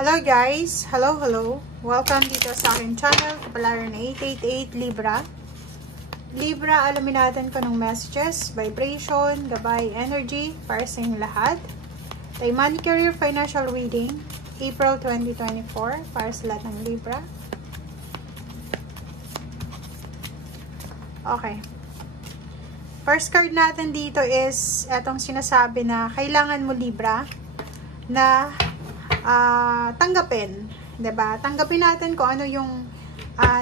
Hello guys! Hello! Welcome dito sa aking channel, Kapalaran 888 Libra. Libra, alamin natin kung anong messages, vibration, gabay, energy, para sa inyong lahat. Tay Money Career Financial Reading, April 2024, para sa lahat ng Libra. Okay. First card natin dito is etong sinasabi na kailangan mo Libra na tanggapin, 'di ba? Tanggapin natin kung ano yung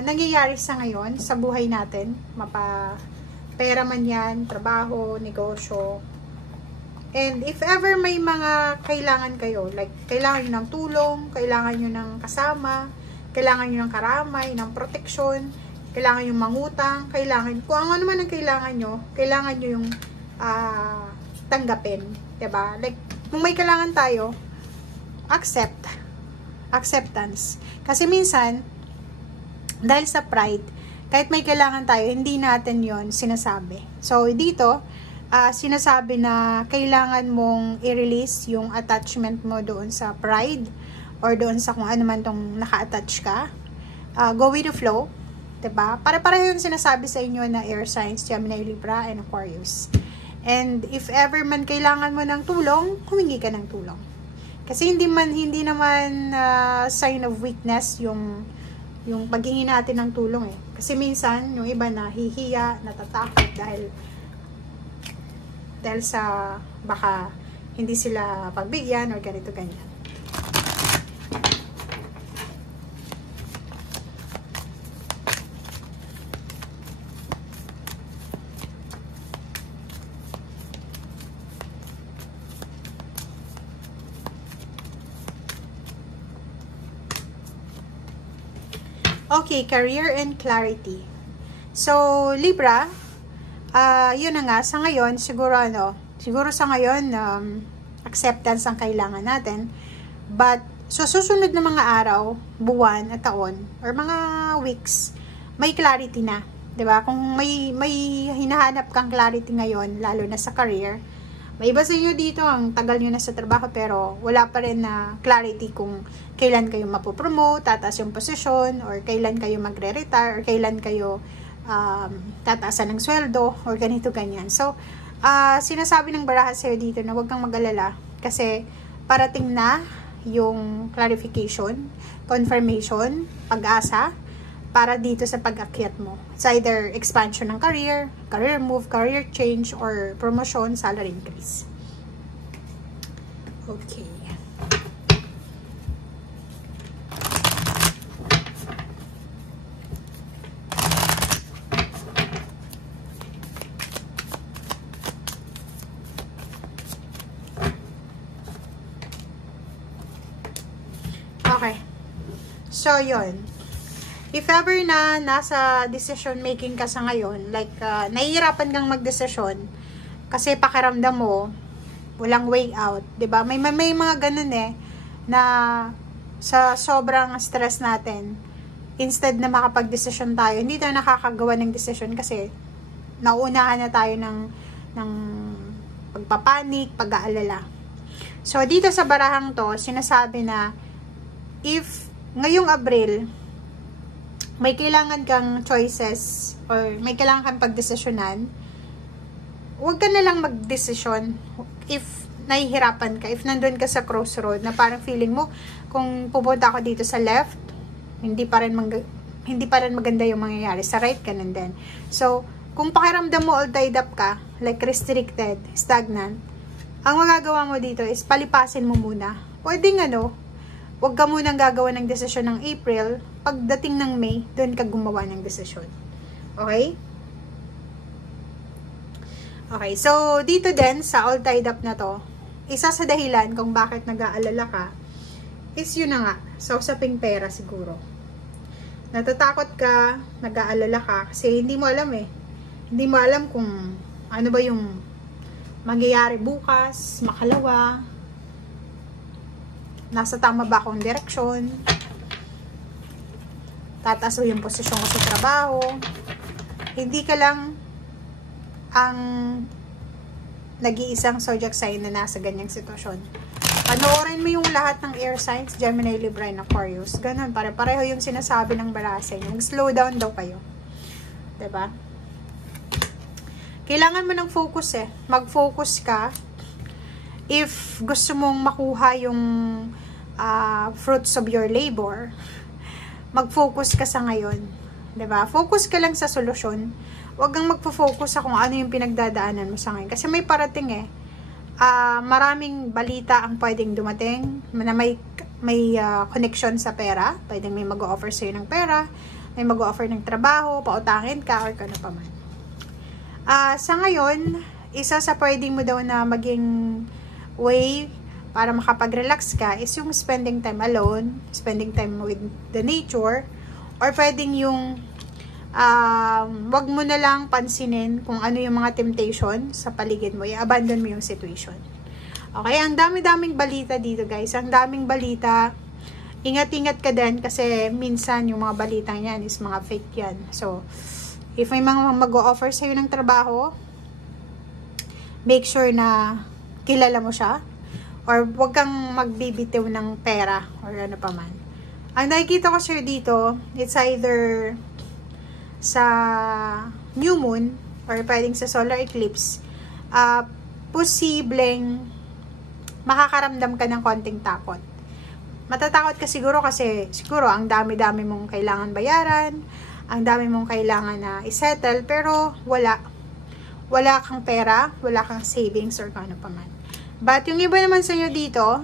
nangyayari sa ngayon sa buhay natin, pera man 'yan, trabaho, negosyo. And if ever may mga kailangan kayo, like kailangan niyo ng tulong, kailangan niyo ng kasama, kailangan niyo ng karamay, ng proteksyon, kailangan niyo mangutang, kailangan kung ano man ang kailangan niyo yung tanggapin, 'di ba? Like kung may kailangan tayo, acceptance. Kasi minsan, dahil sa pride, kahit may kailangan tayo, hindi natin yon sinasabi. So, dito, sinasabi na kailangan mong i-release yung attachment mo doon sa pride or doon sa kung ano man tong naka-attach ka. Go with the flow. Diba? Para-pareho yung sinasabi sa inyo na air signs, Gemini, Libra, and Aquarius. And if ever man kailangan mo ng tulong, humingi ka ng tulong. Kasi hindi naman sign of weakness yung paghingi natin ng tulong eh. Kasi minsan yung iba nahihiya, natatakot dahil sa baka hindi sila pagbigyan or ganito ganyan. Okay, career and clarity. So, Libra, yun na nga, sa ngayon, siguro sa ngayon, acceptance ang kailangan natin. But, so susunod na mga araw, buwan at taon, or mga weeks, may clarity na. 'Di ba? Kung may hinahanap kang clarity ngayon, lalo na sa career, may iba sa inyo dito, ang tagal nyo na sa trabaho pero wala pa rin na clarity kung kailan kayo mapopromote, tataas yung posisyon, or kailan kayo magre-retire, or kailan kayo tataasan ng sweldo, or ganito ganyan. So, sinasabi ng baraha sa'yo dito na huwag kang mag-alala kasi parating na yung clarification, confirmation, pag-asa, para dito sa pag-akyat mo. It's either expansion ng career move, career change, or promotion, salary increase. Okay. Okay. So, yun. If ever na nasa decision making ka sa ngayon, like nahihirapan kang magdesisyon kasi pakiramdam mo walang way out, 'di ba? May mga ganun eh na sa sobrang stress natin, instead na makapag-desisyon tayo, hindi tayo nakakagawa ng desisyon kasi nauunahan na tayo ng pagpapanik, pag-aalala. So dito sa barahang to, sinasabi na if ngayong Abril may kailangan kang choices or may kailangan kang pagdesisyonan, huwag ka na lang magdesisyon if nahihirapan ka, if nandun ka sa crossroad na parang feeling mo, kung pupunta ako dito sa left, hindi pa rin maganda yung mangyayari. Sa right ka din. So, kung pakiramdam mo all tied up ka, like restricted, stagnant, ang magagawa mo dito is palipasin mo muna. Pwedeng huwag ka munang gagawa ng desisyon ng April, pagdating ng May, doon ka gumawa ng desisyon. Okay? Okay, so dito din, sa all tied up na to, isa sa dahilan kung bakit nag-aalala ka, is yun na nga, sa usaping pera siguro. Natatakot ka, nag-aalala ka, kasi hindi mo alam eh. Hindi mo alam kung ano ba yung mangyayari bukas, makalawa, nasa tama ba akong direksyon, tataas yung posisyon ko sa trabaho, hindi ka lang ang nag-iisang zodiac sign na nasa ganyang sitwasyon. Panoorin mo yung lahat ng air signs, Gemini, Libra, and Aquarius. Ganun, pareho yung sinasabi ng barasa niyo. Mag-slow down daw kayo. 'Di ba? Kailangan mo ng focus eh. Mag-focus ka. If gusto mong makuha yung fruits of your labor, mag-focus ka sa ngayon. 'Di ba? Focus ka lang sa solusyon. Huwag kang magfo-focus sa kung ano yung pinagdadaanan mo sa ngayon. Kasi may parating eh. Maraming balita ang pwedeng dumating na may connection sa pera. Pwedeng may mag-o-offer sa'yo ng pera, may mag-o-offer ng trabaho, pautangin ka, or kano pa man. Sa ngayon, isa sa pwedeng mo daw na maging way para makapag-relax ka is yung spending time alone, spending time with the nature, or pwedeng yung wag mo na lang pansinin kung ano yung mga temptation sa paligid mo, i-abandon mo yung situation. Okay, ang dami-daming balita dito guys, ang daming balita. Ingat-ingat ka din kasi minsan yung mga balita niyan is mga fake yan. So, if may mga mag-o-offer sa'yo ng trabaho, make sure na kilala mo siya, or wag kang magbibitiw ng pera or ano pa man. Ang nakikita ko sa'yo dito, it's either sa new moon or pwedeng sa solar eclipse, posibleng makakaramdam ka ng konting takot. Matatakot ka siguro kasi siguro ang dami-dami mong kailangan bayaran, ang dami mong kailangan na isettle, pero wala kang pera, wala kang savings or kano pa man. But yung iba naman sa inyo dito,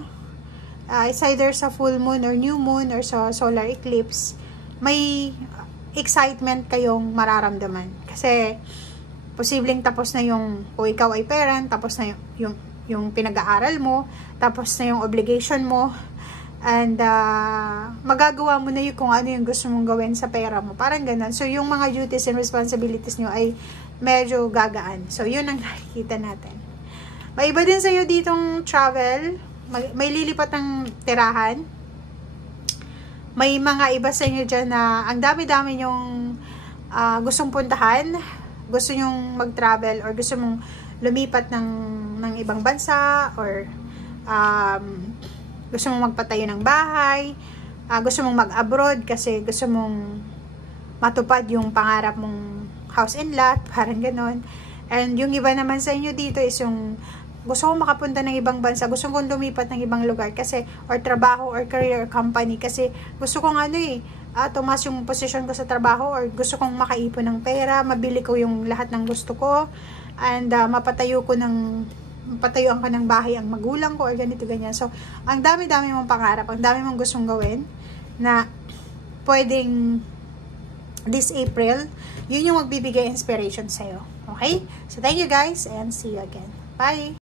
it's either sa full moon or new moon or sa solar eclipse, may excitement kayong mararamdaman. Kasi, posibleng tapos na yung, o ikaw ay parent, tapos na yung pinag-aaral mo, tapos na yung obligation mo, and magagawa mo na yung kung ano yung gusto mong gawin sa pera mo. Parang ganun. So, yung mga duties and responsibilities nyo ay medyo gagaan. So, yun ang nakikita natin. May iba din sa iyo ditong travel, may lilipat ng tirahan. May mga iba sa inyo dyan na ang dami-dami yung gustong puntahan, gusto nyong mag-travel, or gusto mong lumipat ng ibang bansa, or gusto mong magpatayo ng bahay, gusto mong mag-abroad kasi gusto mong matupad yung pangarap mong house and lot, parang ganon. And yung iba naman sa inyo dito is yung gusto kong makapunta ng ibang bansa, gusto kong lumipat ng ibang lugar kasi, or trabaho, or career, or company, kasi gusto kong tumas yung posisyon ko sa trabaho, or gusto kong makaipon ng pera, mabili ko yung lahat ng gusto ko, and mapatayuan ko ng bahay ang magulang ko, or ganito, ganyan. So, ang dami-dami mong pangarap, ang dami mong gustong gawin, na pwedeng this April, yun yung magbibigay inspiration sa'yo. Okay? So, thank you guys, and see you again. Bye!